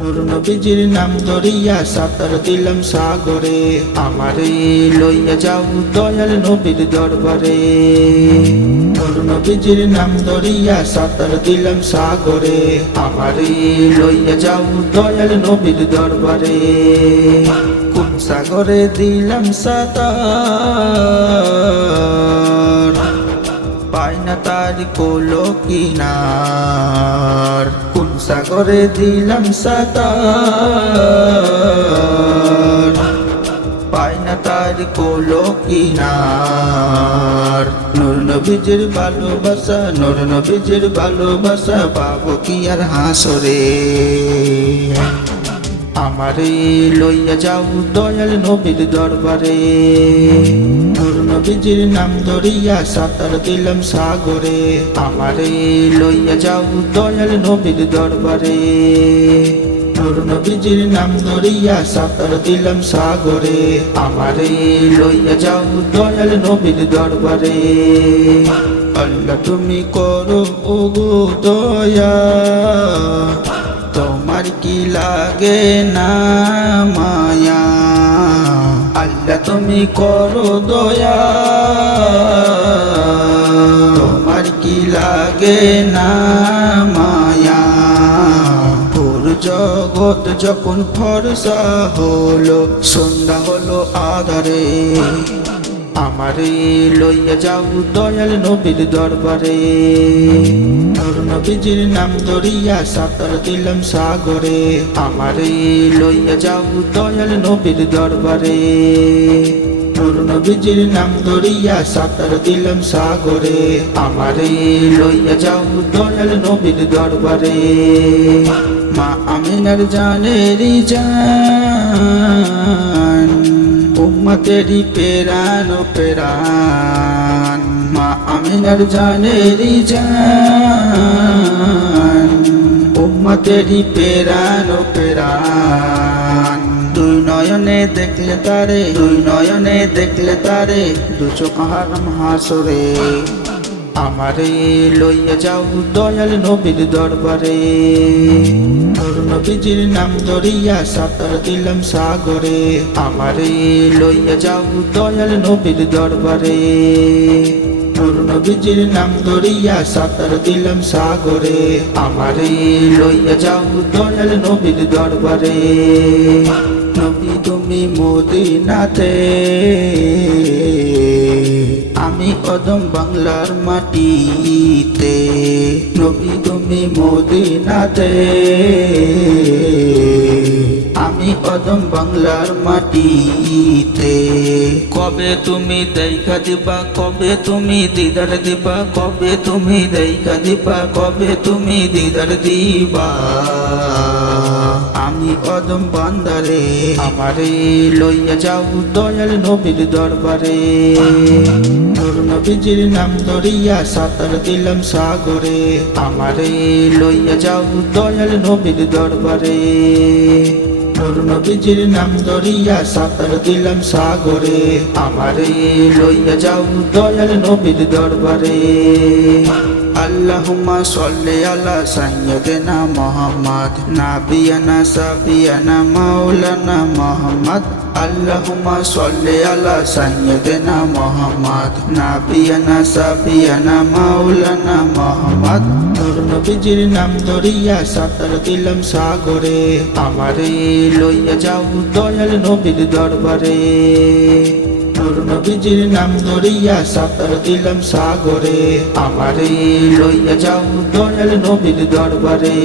নুর নবীজির নাম ধরিয়া সাঁতার দিলাম সাগরে। আমারে লইয়া যাও দয়াল নবীর দরবারে। নুর নবীজির নাম ধরিয়া সাঁতার দিলাম সাগরে। আমারে লইয়া যাও দয়াল নবীর দরবারে। কোন সাগরে দিলাম সাঁতার? পায় না তার কোলো কিনার। কোন সাগরে দিলাম সাতার? পায় না তার কোলো কিনার। নূর নবীজের ভালোবাসা, নূর নবীজের ভালোবাসা, পাবো কি আর হাসরে? আমারে লইয়া যাও দয়াল নবীর দরবারে। নূর নবীজির নাম ধরিয়া সাঁতার দিলাম সাগরে। আমারে লইয়া যাও দয়াল নবীর দরবারে। নূর নবীজির নাম ধরিয়া সাঁতার দিলাম সাগরে। আমারে লইয়া যাও দয়াল নবীর দরবারে। আল্লাহ তুমি করো ওগো দয়া কি লাগে না, মায়া? আল্লাহ তুমি করো দয়া। তোমার কি লাগে না, মায়া? জগৎ যখন ফরসা হলো, সন্ধ্যা হলো আধারে। আমারে লইয়া যাও দয়াল নবীর দরবারে। নূর নবীজির নাম ধরিয়া সাঁতার দিলাম সাগরে। আমারে লইয়া যাও দয়াল নবীর দরবারে। নূর নবীজির নাম ধরিয়া সাঁতার দিলাম সাগরে। আমারে লইয়া যাও দয়াল নবীর দরবারে। মা আমিনার জানেরি জান উম্মতেরি ও পেরান। মা আমিনার জানেরি জান। উম্মতেরি ও পেরান। দুই নয়নে দেখলে তারে, দুই নয়নে দেখলে তারে, দু চোখ হারাম হাসরে। আমারে লইয়া যাও দয়াল নবীর দরবারে। নূর নবীজির নাম ধরিয়া সাঁতার দিলাম সাগরে। আমারে লইয়া যাও দয়াল নবীর দরবারে। নূর নবীজির নাম ধরিয়া সাঁতার দিলাম সাগরে। আমারে লইয়া যাও দয়াল নবীর দরবারে। নবী তুমি মদিনাতে আমি কদম বাংলার মাটিতে। নবী তুমি মদিনাতে। আমি কদম বাংলার মাটিতে। কবে তুমি দেখা দিবা, কবে তুমি দিদার দিবা, কবে তুমি দেখা দিবা, কবে তুমি দিদার দিবা? আমি কদম বান্দারে, আমারে লইয়া যাও দয়াল নবীর দরবারে। নূর নবীজির নাম ধরিয়া সাঁতার দিলাম সাগরে, আমারে লইয়া যাও দয়াল নবীর দরবারে। নূর নবীজির নাম ধরিয়া সাঁতার দিলাম সাগরে, আমারে লইয়া যাও দয়াল নবীর দরবারে। আল্লাহুম্মা সাল্লি আলা সাইয়্যিদিনা মুহাম্মদ, নাবিয়ানা সাফিয়ানা মাওলানা মুহাম্মদ। আল্লাহুম্মা সাল্লি আলা সাইয়্যিদিনা মুহাম্মদ, নাবিয়ানা সাফিয়ানা মাওলানা মুহাম্মদ। নূর নবীজির নাম ধরিয়া সাঁতার দিলাম সাগরে, আমারে লইয়া যাও দয়াল নবীর দরবারে। নূর নবীজির নাম ধরিয়া সাঁতার দিলাম সাগরে। আমারে লইয়া যাও দয়াল নবীর দরবারে।